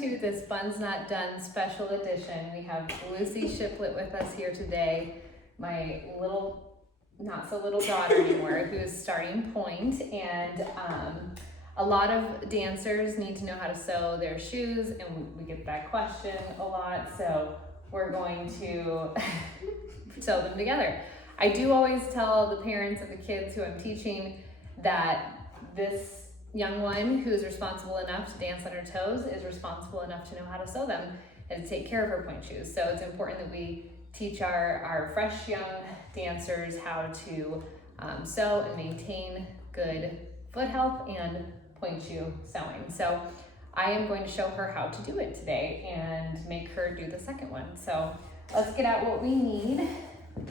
to this Bun's Not Done special edition. We have Lucy Shiplet with us here today, my little, not so little daughter anymore, who is starting pointe, and a lot of dancers need to know how to sew their shoes, and we get that question a lot, so we're going to sew them together. I do always tell the parents of the kids who I'm teaching that this young one who is responsible enough to dance on her toes is responsible enough to know how to sew them and to take care of her pointe shoes. So it's important that we teach our fresh young dancers how to sew and maintain good foot health and pointe shoe sewing. So I am going to show her how to do it today and make her do the second one. So let's get out what we need.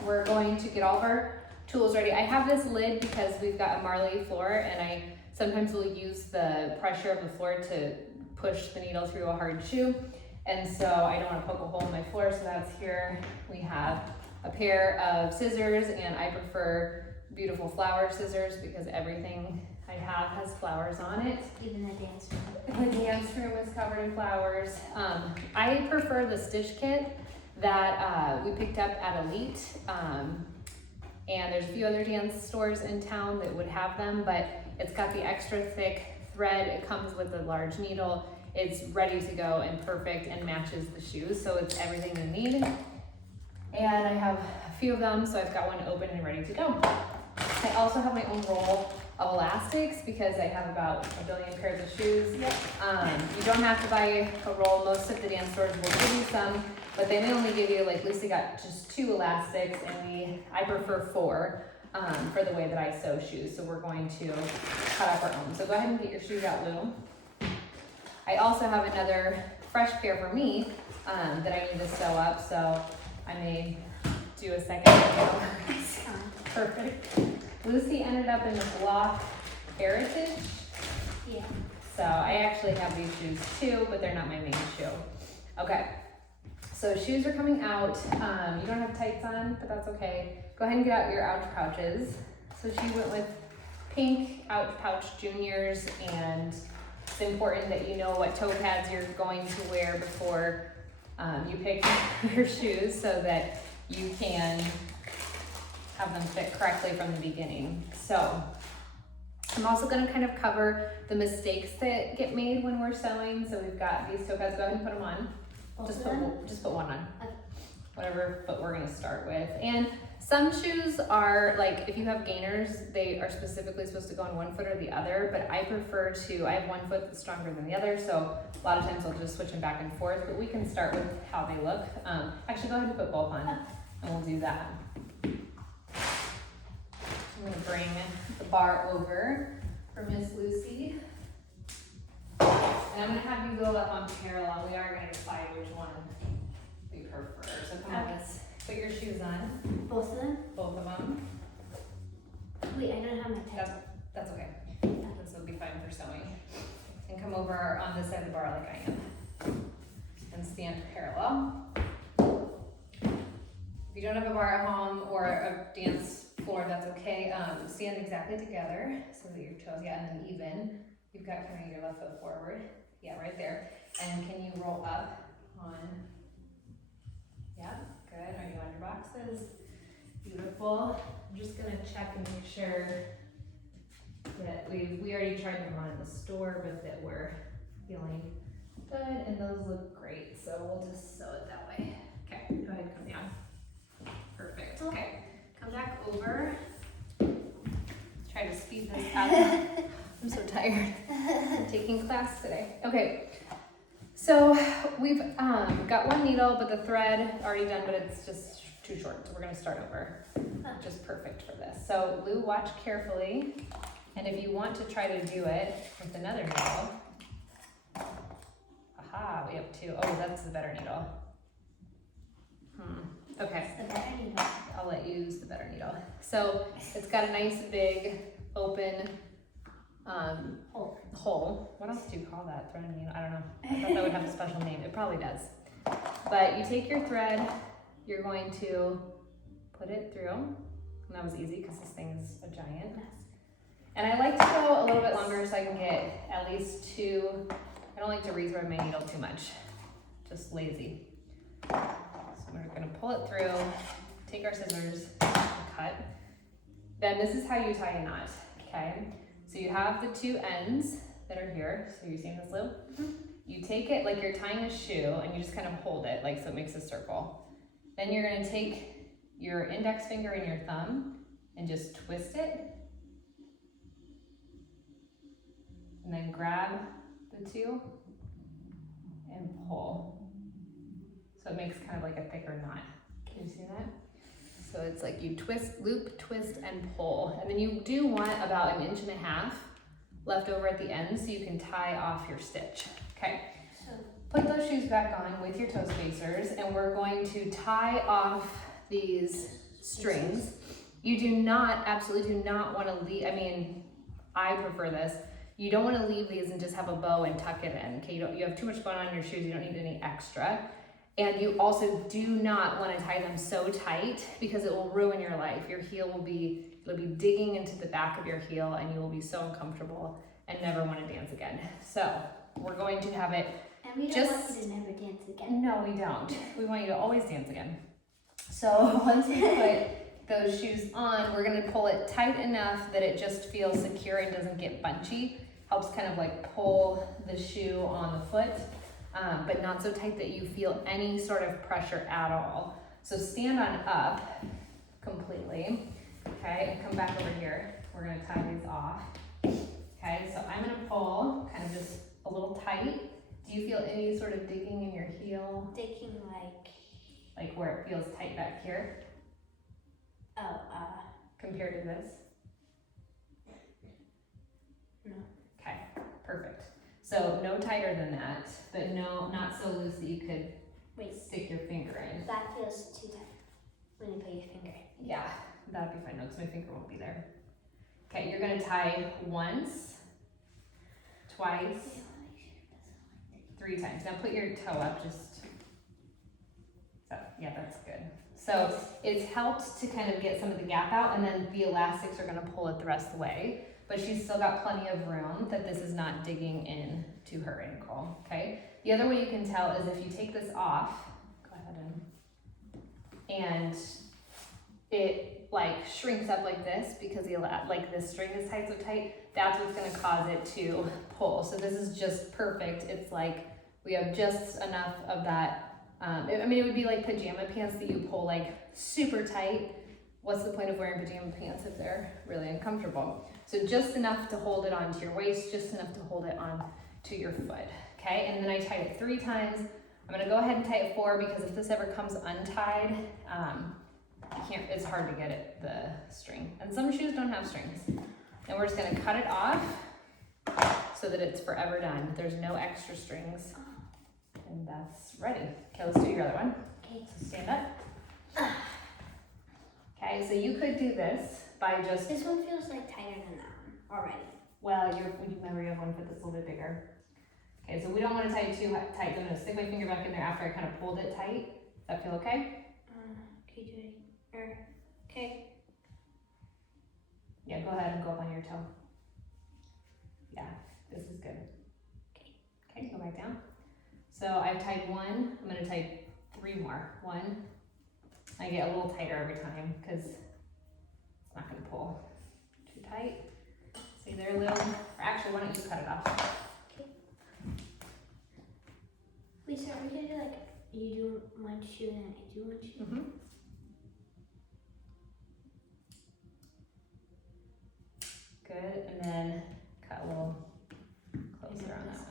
We're going to get all of our tools ready. I have this lid because we've got a marley floor, and I sometimes will use the pressure of the floor to push the needle through a hard shoe. And so I don't want to poke a hole in my floor, so that's here. We have a pair of scissors, and I prefer beautiful flower scissors because everything I have has flowers on it. Even the dance room. The dance room is covered in flowers. I prefer the stitch kit that we picked up at Elite. And there's a few other dance stores in town that would have them, but it's got the extra thick thread. It comes with a large needle. It's ready to go and perfect and matches the shoes. So it's everything you need. And I have a few of them, so I've got one open and ready to go. I also have my own roll of elastics because I have about a billion pairs of shoes. Yep. You don't have to buy a roll. Most of the dance stores will give you some, but they may only give you, like Lucy got just 2 elastics, and I prefer 4 for the way that I sew shoes. So we're going to cut up our own. So go ahead and get your shoes out, Lou. I also have another fresh pair for me that I need to sew up, so I may do a second video. Perfect. Lucy ended up in the block heritage. Yeah. So I actually have these shoes too, but they're not my main shoe. Okay, so shoes are coming out. You don't have tights on, but that's okay. Go ahead and get out your ouch pouches. So she went with pink ouch pouch juniors, and it's important that you know what toe pads you're going to wear before you pick your shoes so that you can have them fit correctly from the beginning. So I'm also going to kind of cover the mistakes that get made when we're sewing. So we've got these toe pads. Go ahead and put them on. Just put one on. Okay. Whatever foot we're going to start with. And some shoes are like, if you have gainers, they are specifically supposed to go on one foot or the other, but I prefer to, I have one foot that's stronger than the other, so a lot of times I'll just switch them back and forth, but we can start with how they look. Actually, go ahead and put both on, and we'll do that. I'm going to bring the bar over for Miss Lucy. And I'm going to have you go up on parallel. We are going to decide which one we prefer. So come on, let's put your shoes on. Both of them? Both of them. Wait, I don't have my tights. That's okay. This will be fine for sewing. And come over on this side of the bar like I am. And stand parallel. If you don't have a bar at home or a dance floor, that's okay. Stand exactly together so that your toes, and then even. You've got kind of your left foot forward. Yeah, right there. And can you roll up on, yeah, good. Are you on your boxes? Beautiful. I'm just gonna check and make sure that we already tried them on in the store, but that we're feeling good, and those look great. So we'll just sew it that way. Okay, go ahead, come down. Perfect. Okay, come back over. Try to speed this up. I'm so tired. I'm taking class today. Okay, so we've got one needle, but the thread already done, but it's just too short. So we're gonna start over. Just perfect for this. So Lou, watch carefully. And if you want to try to do it with another needle, aha, we have 2. Oh, that's the better needle. Okay, The better needle. I'll let you use the better needle. So it's got a nice big open hole. What else do you call that? Thread needle? I don't know. I thought that would have a special name. It probably does. But you take your thread, you're going to put it through. And that was easy because this thing is a giant. And I like to go a little bit longer so I can get at least 2 don't like to rethread my needle too much, just lazy. So we're gonna pull it through, take our scissors, and cut. Then this is how you tie a knot, okay? So you have the two ends that are here. So you're seeing this loop? You take it like you're tying a shoe and you just kind of hold it like so it makes a circle. Then you're gonna take your index finger and your thumb and just twist it. And then grab the two and pull. So it makes kind of like a thicker knot. Can you see that? So it's like you twist, loop, twist, and pull. And then you do want about 1.5 inches left over at the end so you can tie off your stitch. Okay, So put those shoes back on with your toe spacers and we're going to tie off these strings. You do not, absolutely do not want to leave, I mean, I prefer this. You don't want to leave these and just have a bow and tuck it in. Okay, you have too much fun on your shoes, you don't need any extra. And you also do not want to tie them so tight because it will ruin your life. Your heel will be, it'll be digging into the back of your heel and you will be so uncomfortable and never want to dance again. So we're going to have it. And we don't want you to never dance again. No, we don't. We want you to always dance again. So once we put those shoes on, we're gonna pull it tight enough that it just feels secure and doesn't get bunchy. Helps kind of like pull the shoe on the foot, but not so tight that you feel any sort of pressure at all. So stand on up completely, okay, and come back over here. We're gonna tie these off. Okay, so I'm gonna pull kind of just a little tight. Do you feel any sort of digging in your heel? Digging Like where it feels tight back here? Compared to this? No. Okay, perfect. So no tighter than that, but no, not so loose that you could stick your finger in. That feels too tight when you put your finger in. Yeah, that'd be fine, no, because my finger won't be there. Okay, you're gonna tie once, twice, 3 times. Now put your toe up, yeah, that's good. So it's helped to kind of get some of the gap out and then the elastics are gonna pull it the rest of the way, but she's still got plenty of room that this is not digging in to her ankle, okay? The other way you can tell is if you take this off, go ahead and it like shrinks up like this because like this string is tight so tight, that's what's gonna cause it to pull. So this is just perfect. It's like we have just enough of that. I mean, it would be like pajama pants that you pull like super tight. What's the point of wearing pajama pants if they're really uncomfortable? So just enough to hold it onto your waist, just enough to hold it on to your foot, okay? And then I tied it 3 times. I'm gonna go ahead and tie it 4 because if this ever comes untied, it's hard to get it, the string. And some shoes don't have strings. And we're just gonna cut it off so that it's forever done. There's no extra strings. And that's ready. Okay, let's do your other one. Okay. So stand up. Okay, so you could do this by just, This one feels like tighter than that one already. well, you have one foot that's a little bit bigger. Okay, so we don't want to tie it too tight. So I'm gonna stick my finger back in there after I kind of pulled it tight. Does that feel okay? Okay, do it. Okay. Yeah, go ahead and go up on your toe. Yeah, this is good. Okay, go back down. So I've tied 1, I'm gonna tie 3 more. 1, I get a little tighter every time because it's not gonna pull too tight. See there, Lil? Or actually, why don't you cut it off? Okay. Wait, so are we gonna do like, you do one shoe and I do one shoe? Mm-hmm. Good, and then cut a little closer on that one.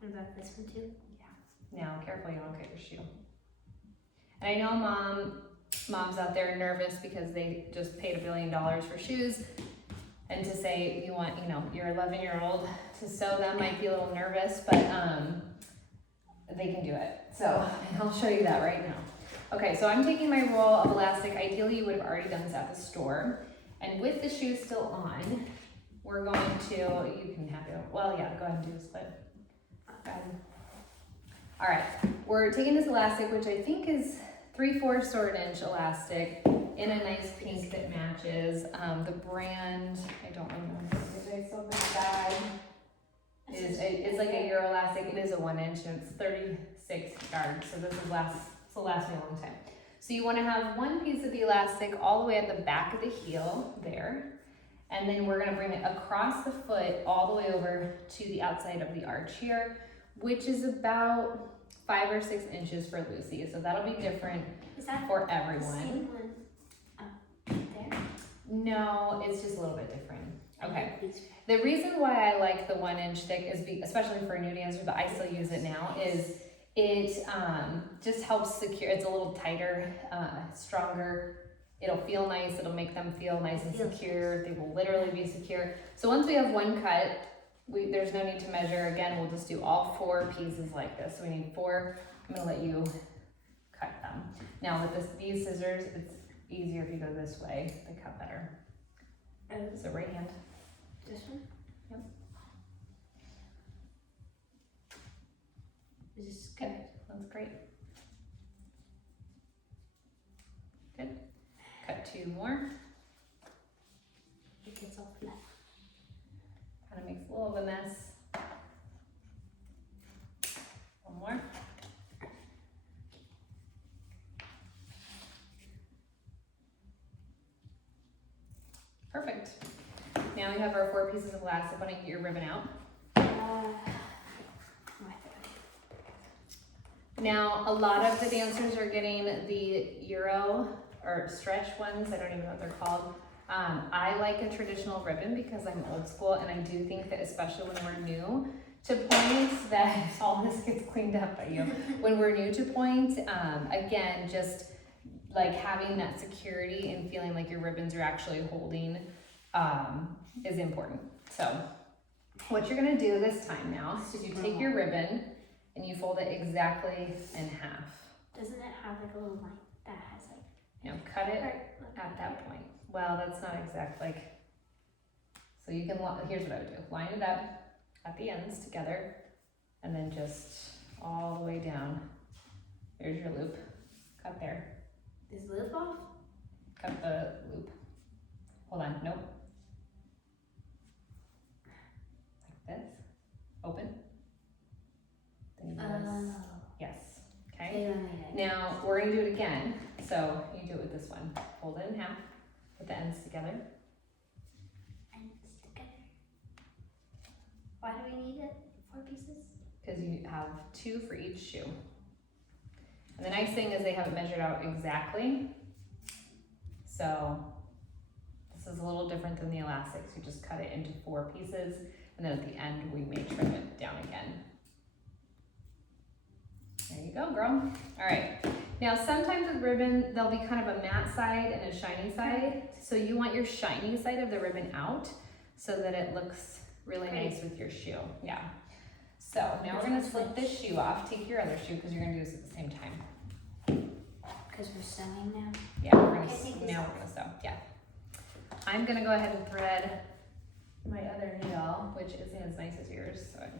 What about this one too? Now, careful you don't cut your shoe. And I know moms out there are nervous because they just paid $1 billion for shoes, and to say you want, your 11-year-old to sew them might be a little nervous, but they can do it. So I'll show you that right now. Okay, so I'm taking my roll of elastic. Ideally, you would have already done this at the store. And with the shoes still on, we're going to, you can have it, well, yeah, go ahead and do a split. All right, we're taking this elastic, which I think is 3/4 or 1 inch elastic in a nice pink that matches. The brand, I don't remember what it I still have this bag. It's like a Euro elastic. It is a 1 inch and it's 36 yards. So this will last me a long time. So you want to have one piece of the elastic all the way at the back of the heel there. And then we're gonna bring it across the foot all the way over to the outside of the arch here, which is about 5 or 6 inches for Lucy. So that'll be different for everyone. Same one there? No, it's just a little bit different. Okay. The reason why I like the 1 inch thick is, especially for a new dancer, but I still use it now, is it just helps secure. It's a little tighter, stronger. It'll feel nice. It'll make them feel nice and secure. They will literally be secure. So once we have one cut, there's no need to measure. Again, we'll just do all 4 pieces like this. So we need 4. I'm gonna let you cut them. Now with these scissors, it's easier if you go this way. They cut better. So right hand. This one? Yep. Is this Good. That's great. Good. Cut 2 more. It gets all flat. Kind of makes a little of a mess. 1 more. Perfect. Now we have our 4 pieces of elastic. Why don't you get your ribbon out? Now, a lot of the dancers are getting the Euro or stretch ones. I don't even know what they're called. I like a traditional ribbon because I'm old school, and I do think that especially when we're new to pointe, that all this gets cleaned up by you. When we're new to pointe, again, just like having that security and feeling like your ribbons are actually holding is important. So what you're gonna do this time now is you take your ribbon and you fold it exactly in half. Doesn't it have like a little line that has like? Now cut it at that point. Well, that's not exact, so you can, here's what I would do. Line it up at the ends together and then just all the way down. There's your loop. Cut there. Is the loop off? Cut the loop. Hold on, nope. Like this. Open. Then you do this. Yes, okay. Now, we're gonna do it again. So you do it with this one. Fold it in half, put the ends together. Ends together. Why do we need it? 4 pieces? Because you have 2 for each shoe. And the nice thing is they have it measured out exactly. So this is a little different than the elastics. You just cut it into 4 pieces, and then at the end we may trim it down again. There you go, girl. All right. Now sometimes with ribbon, there'll be kind of a matte side and a shiny side. So you want your shiny side of the ribbon out so that it looks really nice with your shoe. Yeah. So now we're gonna slip this shoe off. Take your other shoe because you're gonna do this at the same time. Because we're sewing now? Yeah, we're gonna sew. Yeah. I'm gonna go ahead and thread my other needle, which isn't as nice as yours, so I'm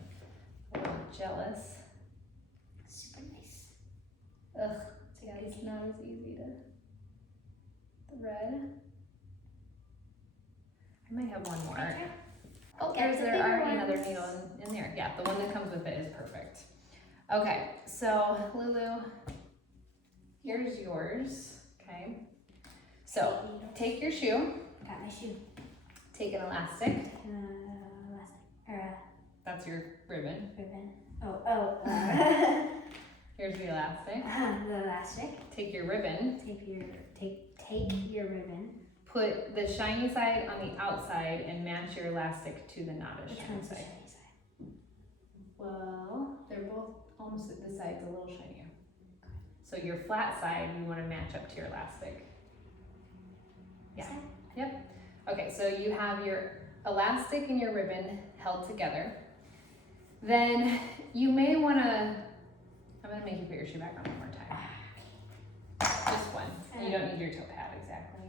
a little jealous. Super nice. Ugh, yeah, it's not as easy to thread. I might have one more. Oh, there are another needle in there. Yeah, the one that comes with it is perfect. Okay, so Lulu, here's yours, okay? So, take your shoe. Got my shoe. Take an elastic. Elastic. That's your ribbon. Ribbon. Here's the elastic. The elastic. Take your ribbon. Take your ribbon. Put the shiny side on the outside and match your elastic to the not as Which shiny one's the side. shiny side? Well, they're both almost, this side's a little shinier. So your flat side, you want to match up to your elastic. Yeah. Yep. Okay, so you have your elastic and your ribbon held together. Then you may want to, I'm going to make you put your shoe back on one more time. Just one. You don't need your toe pad exactly.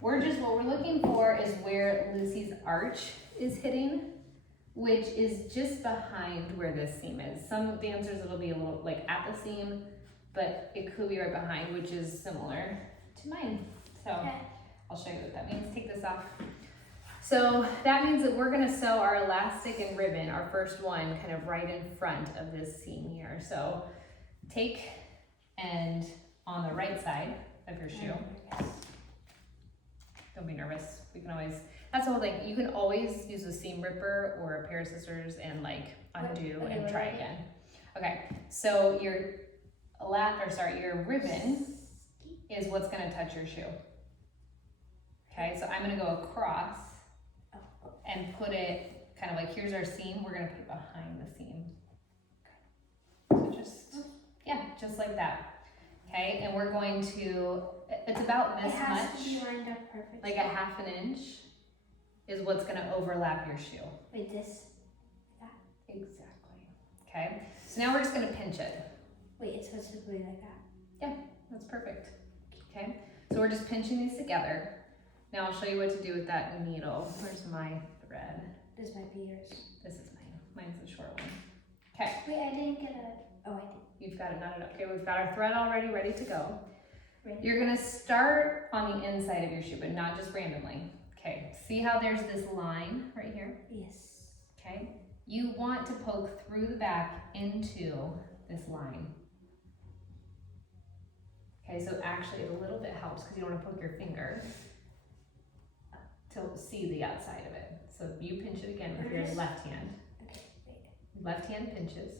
What we're looking for is where Lucy's arch is hitting, which is just behind where this seam is. Some dancers it'll be a little like at the seam, but it could be right behind, which is similar to mine. So I'll show you what that means. Take this off. So that means that we're gonna sew our elastic and ribbon, our first one, kind of right in front of this seam here. So take and on the right side of your shoe, don't be nervous. We can always, that's the whole thing. You can always use a seam ripper or a pair of scissors and like undo and try again. Okay, so your ribbon is what's gonna touch your shoe. Okay, so I'm gonna go across and put it kind of like, here's our seam, we're gonna put it behind the seam. So just like that. Okay, and we're going to, it's about this much. It has to be lined up perfect. Like a half an inch is what's gonna overlap your shoe. Wait, this? That? Exactly. Okay, so now we're just gonna pinch it. Wait, it's supposed to be like that? Yeah, that's perfect. Okay, so we're just pinching these together. Now I'll show you what to do with that needle. Where's my thread? This might be yours. This is mine. Mine's the short one. Okay. Wait, I didn't get a, oh I did. You've got it knotted up. Okay, we've got our thread already ready to go. Ready. You're gonna start on the inside of your shoe, but not just randomly. Okay, see how there's this line right here? Yes. Okay, you want to poke through the back into this line. Okay, so actually a little bit helps because you don't want to poke your finger to see the outside of it. So you pinch it again with your left hand. Okay, wait. Left hand pinches.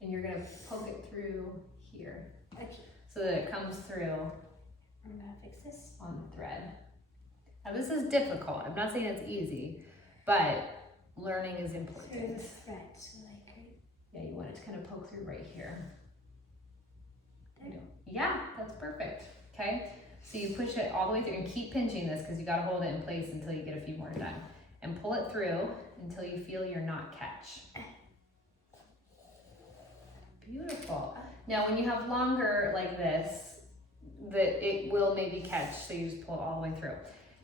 And you're gonna poke it through here. Okay. So that it comes through I'm gonna fix this. on the thread. Now this is difficult. I'm not saying it's easy, but learning is important. Through the thread, so like. Yeah, you want it to kind of poke through right here. Yeah, that's perfect. Okay, so you push it all the way through and keep pinching this because you got to hold it in place until you get a few more done. And pull it through until you feel your knot catch. Beautiful. Now when you have longer like this, it will maybe catch, so you just pull it all the way through.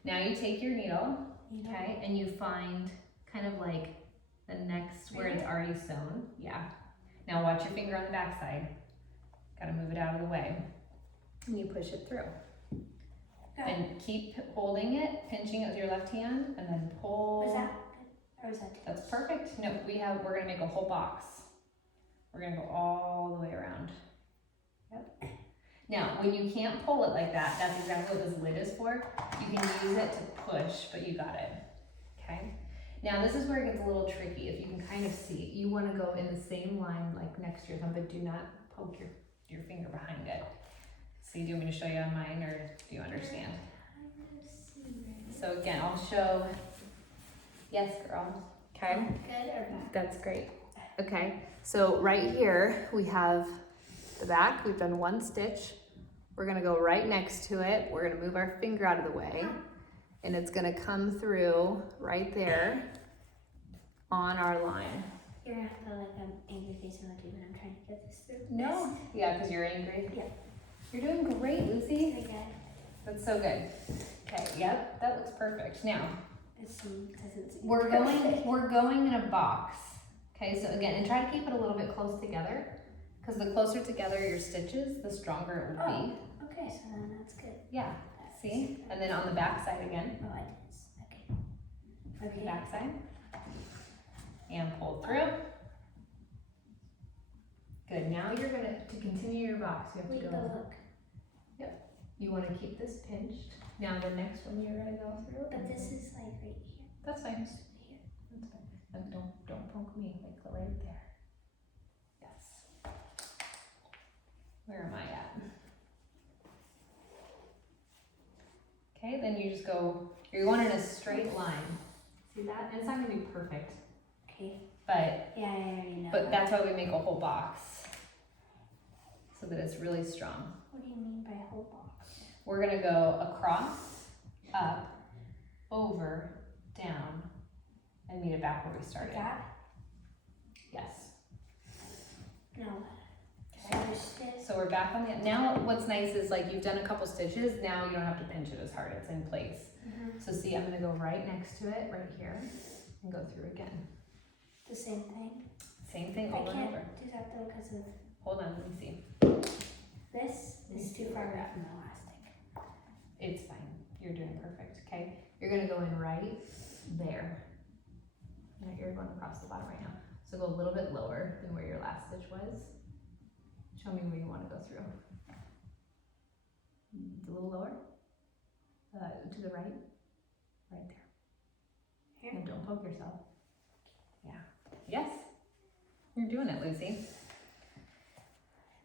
Now you take your needle, okay, and you find kind of like the next where it's already sewn. Yeah. Now watch your finger on the back side. Gotta move it out of the way. And you push it through. And keep holding it, pinching it with your left hand, and then pull. Was that good? Or was that too That's perfect. No, we're gonna make a whole box. We're gonna go all the way around. Yep. Now, when you can't pull it like that, that's exactly what this lid is for. You can use it to push, but you got it. Okay? Now this is where it gets a little tricky. If you can kind of see, you want to go in the same line like next to your thumb, but do not poke your finger behind it. See, do you want me to show you on mine, or do you understand? So again, I'll show. Yes, girl. Okay. Good or bad? That's great. Okay, so right here we have the back. We've done one stitch. We're gonna go right next to it. We're gonna move our finger out of the way, and it's gonna come through right there on our line. You're gonna have to like an angry face on when I'm trying to get this through. No. Yeah, because you're angry? Yeah. You're doing great, Lucy. Okay. That's so good. Okay, yep, that looks perfect. Now, Doesn't we're going in a box. Okay, so again, and try to keep it a little bit close together, because the closer together your stitches, the stronger it will be. Okay, so then that's good. Yeah, see? And then on the back side again. Oh, I did. Okay. Okay. Back side. And pull through. Good, now you're gonna, to continue your box, you have to go. Look. Yep, you wanna keep this pinched. Now the next one you're gonna go through. But this is like right here. That's fine. Here. That's fine. And don't poke me, like right there. Yes. Where am I at? Okay, then you just go, you're going in a straight line. See that? And it's not gonna be perfect, Okay. but Yeah, I already know. But that's why we make a whole box, so that it's really strong. What do you mean by whole box? We're gonna go across, up, over, down, and meet it back where we started. Like that? Yes. No. Okay. So we're back on the, now what's nice is like you've done a couple stitches, now you don't have to pinch it as hard, it's in place. So see, I'm gonna go right next to it, right here, and go through again. The same thing? Same thing I over and can't over. do that though because of Hold on, let me see. this is too far away from the elastic. It's fine, you're doing perfect, okay? You're gonna go in right there. You're going across the bottom right now. So go a little bit lower than where your last stitch was. Show me where you want to go through. A little lower. To the right. Right there. Here? And don't poke yourself. Yeah. Yes. You're doing it, Lucy.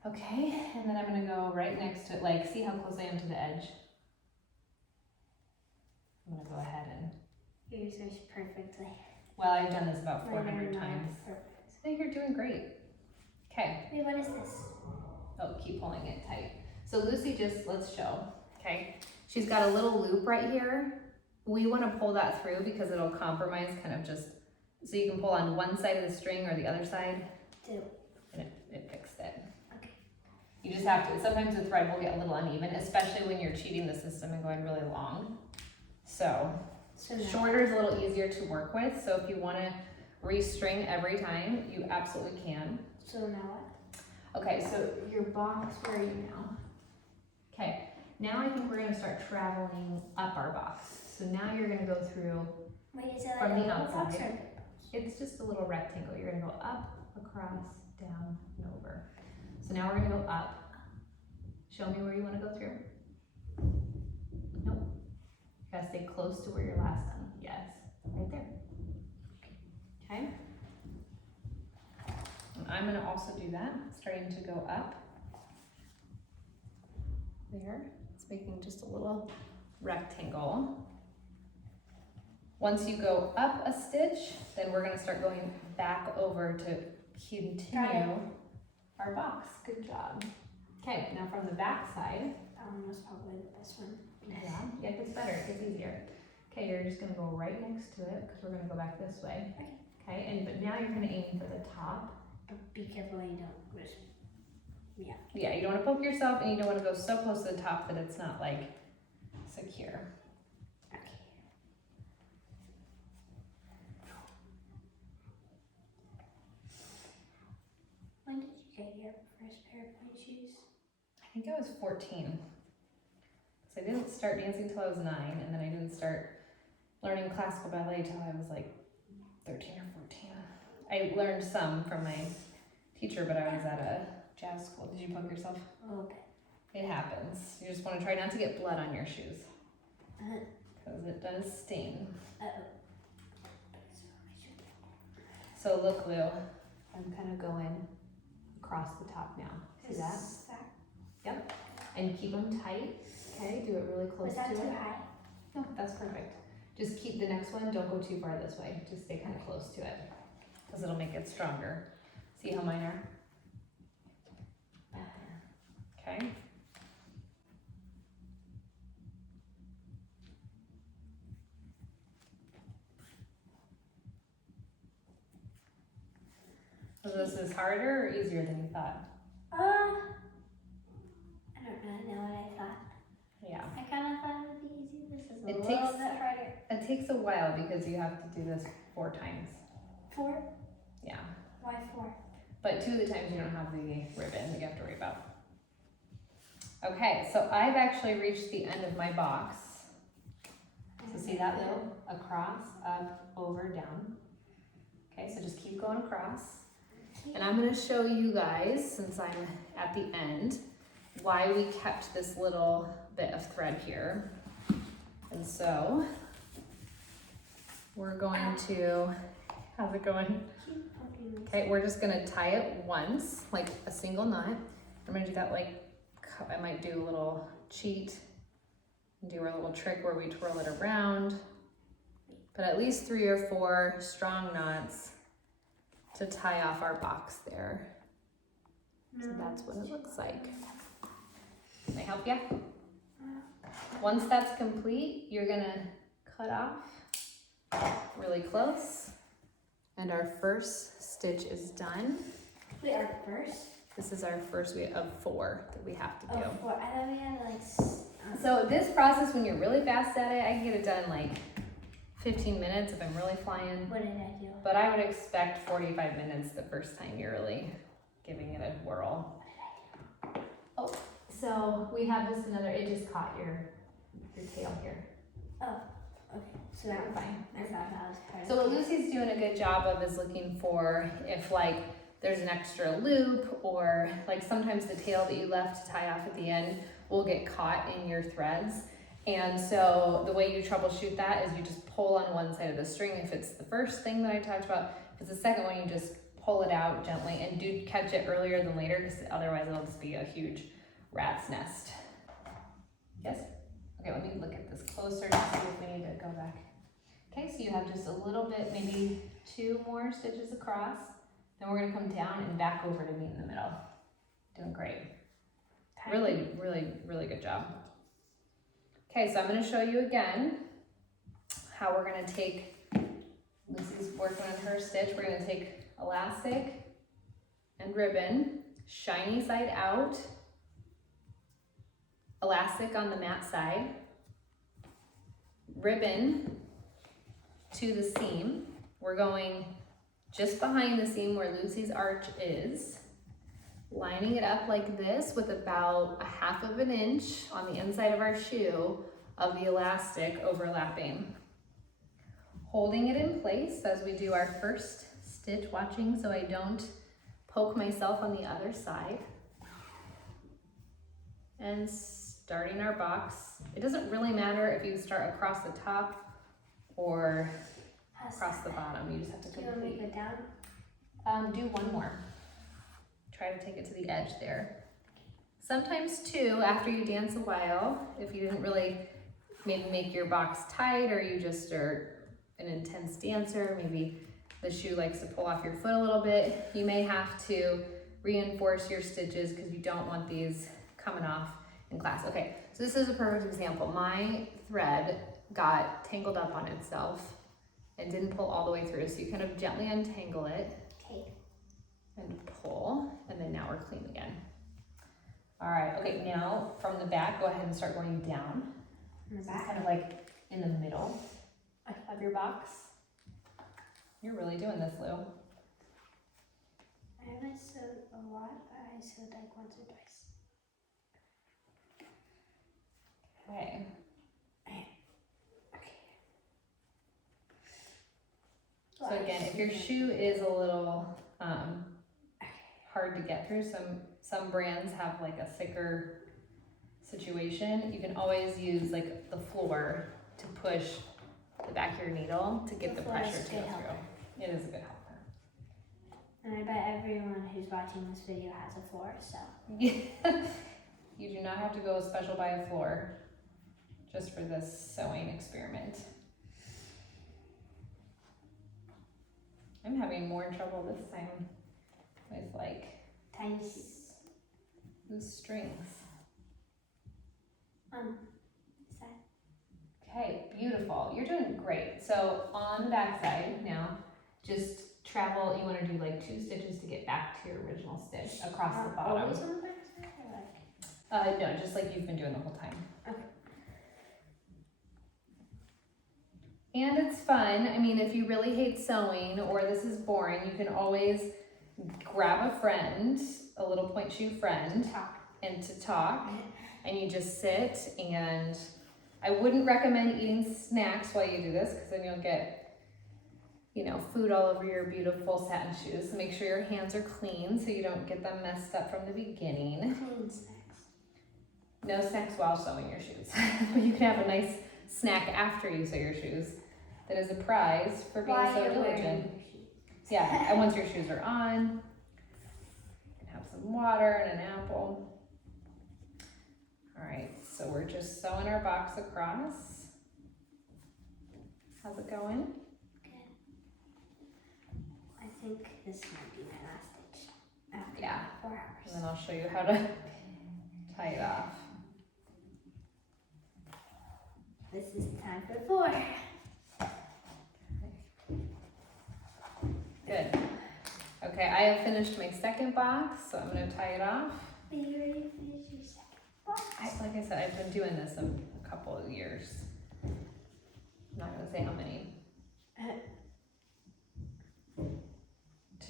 Okay, and then I'm gonna go right next to it, like, see how close I am to the edge? I'm gonna go ahead and, Yours is perfectly. well, I've done this about Mine are 400 not times. perfect. I think you're doing great. Okay. Wait, what is this? Oh, keep pulling it tight. So Lucy just, let's show, okay? She's got a little loop right here. We wanna pull that through because it'll compromise kind of just, so you can pull on one side of the string or the other side. Do. And it fixed it. Okay. You just have to, sometimes the thread will get a little uneven, especially when you're cheating the system and going really long. So, now. shorter is a little easier to work with, so if you wanna restring every time, you absolutely can. So now what? Okay, so your box, where are you now? Okay, now I think we're gonna start traveling up our box. So now you're gonna go through, Wait, is it From like the a little box outside. or? it's just a little rectangle. You're gonna go up, across, down, and over. So now we're gonna go up. Show me where you wanna go through. Nope. You gotta stay close to where your last done. Yes, right there. Okay. And I'm gonna also do that, starting to go up. There, it's making just a little rectangle. Once you go up a stitch, then we're gonna start going back over to continue our box. Good job. Okay, now from the back side. Was probably the best one. Yeah, it gets better, it gets easier. Okay, you're just gonna go right next to it, because we're gonna go back this way. Okay. Okay, and but now you're gonna aim for the top. But be careful you don't risk. Yeah. Yeah, you don't wanna poke yourself, and you don't wanna go so close to the top that it's not like secure. Okay. When did you get your first pair of pointe shoes? I think I was 14. So I didn't start dancing till I was 9, and then I didn't start learning classical ballet till I was like 13 or 14. I learned some from my teacher, but I was at a jazz school. Did you poke yourself? A little bit. It happens. You just want to try not to get blood on your shoes, Uh-huh. because it does sting. Uh-oh. So look, Lou, I'm kind of going across the top now. See that? Yep. And keep them tight. Okay, do it really close Was that to too it. high? No, that's perfect. Just keep the next one, don't go too far this way. Just stay kind of close to it, because it'll make it stronger. See how mine are? Okay. So this is harder or easier than you thought? I don't really know what I thought. Yeah. I kind of thought it would be easy. This is a It little takes- bit harder. It takes a while because you have to do this 4 times. 4? Yeah. Why 4? But 2 of the times you don't have the ribbon that you have to worry about. Okay, so I've actually reached the end of my box. So see that little across, up, over, down. Okay, so just keep going across. And I'm gonna show you guys, since I'm at the end, why we kept this little bit of thread here. And so, we're going to, how's it going? Keep poking me. Okay, we're just gonna tie it once, like a single knot. I'm gonna do that like, I might do a little cheat and do our little trick where we twirl it around. But at least 3 or 4 strong knots to tie off our box there. So that's what it looks like. Can I help you? Once that's complete, you're gonna cut off really close. And our first stitch is done. Wait, our first? This is our first of 4 that we have to do. Oh, 4. I thought we had like. So this process, when you're really fast at it, I can get it done like 15 minutes if I'm really flying. What did I do? But I would expect 45 minutes the first time you're really giving it a whirl. Oh, so we have just another, it just caught your tail here. Oh, Okay, so that was fine. I thought that was hard. So what Lucy's doing a good job of is looking for if like there's an extra loop, or like sometimes the tail that you left to tie off at the end will get caught in your threads. And so the way you troubleshoot that is you just pull on one side of the string if it's the first thing that I talked about. If it's the second one, you just pull it out gently, and do catch it earlier than later, because otherwise it'll just be a huge rat's nest. Yes? Okay, let me look at this closer to see if we need to go back. Okay, so you have just a little bit, maybe 2 more stitches across. Then we're gonna come down and back over to meet in the middle. Doing great. Really, really, really good job. Okay, so I'm gonna show you again how we're gonna take, Lucy's working on her stitch. We're gonna take elastic and ribbon, shiny side out, elastic on the matte side, ribbon to the seam. We're going just behind the seam where Lucy's arch is, lining it up like this with about 1/2 inch on the inside of our shoe of the elastic overlapping. Holding it in place as we do our first stitch, watching so I don't poke myself on the other side. And starting our box. It doesn't really matter if you start across the top or across the bottom. You just have to Do you want me to complete. go down? Do one more. Try to take it to the edge there. Sometimes too, after you dance a while, if you didn't really maybe make your box tight, or you just are an intense dancer, maybe the shoe likes to pull off your foot a little bit, you may have to reinforce your stitches because you don't want these coming off in class. Okay, so this is a perfect example. My thread got tangled up on itself and didn't pull all the way through, so you kind of gently untangle it. Okay. And pull, and then now we're clean again. All right, okay, now from the back, go ahead and start going down. In the So it's back? kind of like in the middle of your box. You're really doing this, Lou. I haven't sewed a lot, but I sewed like once or twice. Okay. Okay. So again, if your shoe is a little hard to get through, some brands have like a thicker situation, you can always use like the floor to push the back of your needle to get the floor is pressure a to good go helper. through. It is a good helper. And I bet everyone who's watching this video has a floor, so. You do not have to go special buy a floor just for this sewing experiment. I'm having more trouble this time with like Tights. these strings. Side. Okay, beautiful. You're doing great. So on the back side now, just travel, you want to do like 2 stitches to get back to your original stitch across the bottom. Always on the back side or like? No, just like you've been doing the whole time. Okay. And it's fun. I mean, if you really hate sewing or this is boring, you can always grab a friend, a little point shoe friend, and to talk. And you just sit, and I wouldn't recommend eating snacks while you do this, because then you'll get, you know, food all over your beautiful satin shoes. So make sure your hands are clean so you don't get them messed up from the beginning. Clean snacks. No snacks while sewing your shoes. But you can have a nice snack after you sew your shoes. That is a prize for being While so you're wearing diligent. your shoes. Yeah, and once your shoes are on, you can have some water and an apple. All right, so we're just sewing our box across. How's it going? Good. I think this might be my last stitch. After Yeah. 4 And hours. then I'll show you how to tie it off. This is time for 4. Good. Okay, I have finished my second box, so I'm gonna tie it off. Are you ready to finish your second box? Like I said, I've been doing this a couple of years. I'm not gonna say how many.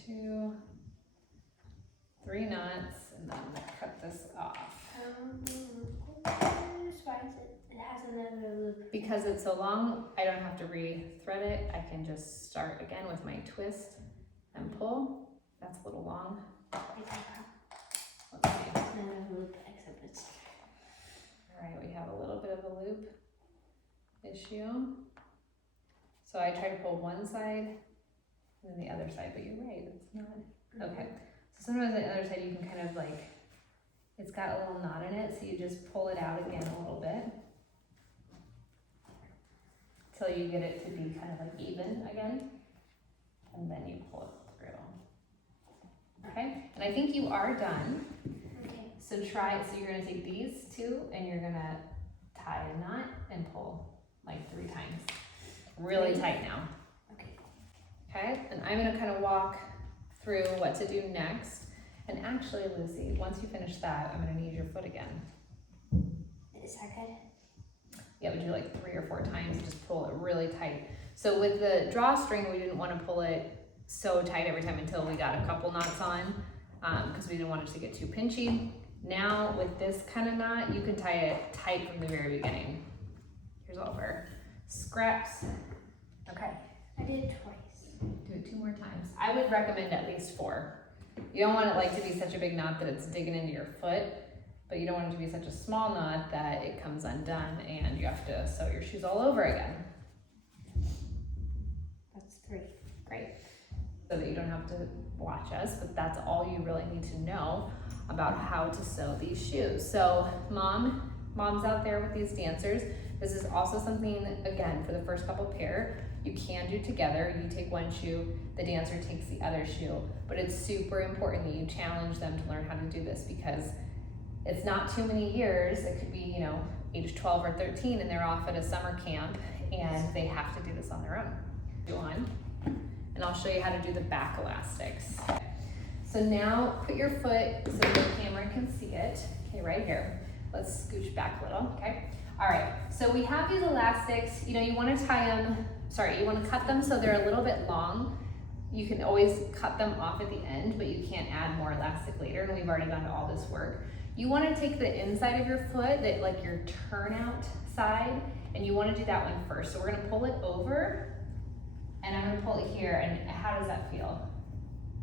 2, 3 knots, and then I'm gonna cut this off. Why is it? It has another loop. Because because it's so long, I don't have to re-thread it. I can just start again with my twist and pull. That's a little long. Let's see. Another loop, except it's. All right, we have a little bit of a loop issue. So I try to pull one side and then the other side, but you're right, it's not. Okay, so sometimes on the other side you can kind of like, it's got a little knot in it, so you just pull it out again a little bit till you get it to be kind of like even again, and then you pull it through. Okay, and I think you are done. Okay. So try it. So you're gonna take these two and you're gonna tie a knot and pull like 3 times. Really tight now. Okay. Okay, and I'm gonna kind of walk through what to do next. And actually, Lucy, once you finish that, I'm gonna need your foot again. Is that good? Yeah, we do like 3 or 4 times, just pull it really tight. So with the drawstring, we didn't want to pull it so tight every time until we got a couple knots on, because we didn't want it to get too pinchy. Now with this kind of knot, you can tie it tight from the very beginning. Here's all of our scraps. Okay, I did it twice. do it 2 more times. I would recommend at least 4. You don't want it like to be such a big knot that it's digging into your foot, but you don't want it to be such a small knot that it comes undone and you have to sew your shoes all over again. That's 3. Great. So that you don't have to watch us, but that's all you really need to know about how to sew these shoes. So moms out there with these dancers, this is also something, again, for the first couple pair, you can do together. You take one shoe, the dancer takes the other shoe, but it's super important that you challenge them to learn how to do this because it's not too many years. It could be, age 12 or 13 and they're off at a summer camp and they have to do this on their own. Do on, and I'll show you how to do the back elastics. So now put your foot so the camera can see it. Okay, right here. Let's scooch back a little, okay? All right, so we have these elastics. You want to tie them, you want to cut them so they're a little bit long. You can always cut them off at the end, but you can't add more elastic later, and we've already done all this work. You want to take the inside of your foot, that like your turnout side, and you want to do that one first. So we're going to pull it over, and I'm going to pull it here, and how does that feel?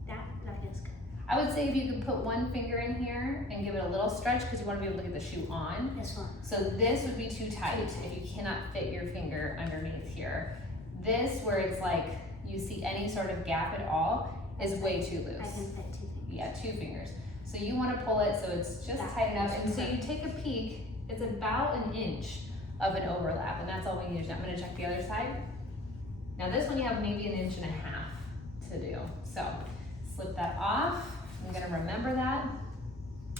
That feels good. I would say if you could put one finger in here and give it a little stretch because you want to be able to get the shoe on. This one. So this would be too tight if you cannot fit your finger underneath here. This, where it's like you see any sort of gap at all, is way too loose. I can fit 2 fingers. Yeah, 2 fingers. So you want to pull it so it's just tight enough. And so you take a peek, it's about 1 inch of an overlap, and that's all we need. I'm going to check the other side. Now this one you have maybe 1.5 inches to do. So slip that off. I'm going to remember that.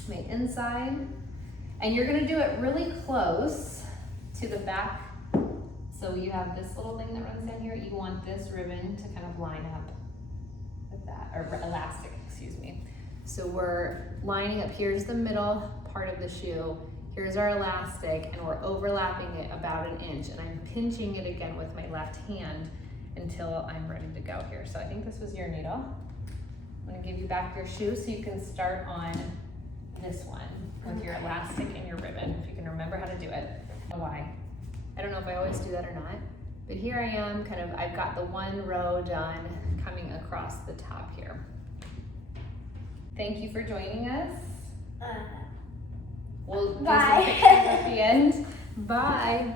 My inside. And you're going to do it really close to the back. So you have this little thing that runs down here. You want this ribbon to kind of line up with that, or elastic, excuse me. So we're lining up, here's the middle part of the shoe, here's our elastic, and we're overlapping it about 1 inch, and I'm pinching it again with my left hand until I'm ready to go here. So I think this was your needle. I'm gonna give you back your shoe so you can start on this one with your elastic and your ribbon, if you can remember how to do it. Why? I don't know if I always do that or not, but here I am, I've got the 1 row done coming across the top here. Thank you for joining us. We'll do some Bye. pictures at the end. Bye.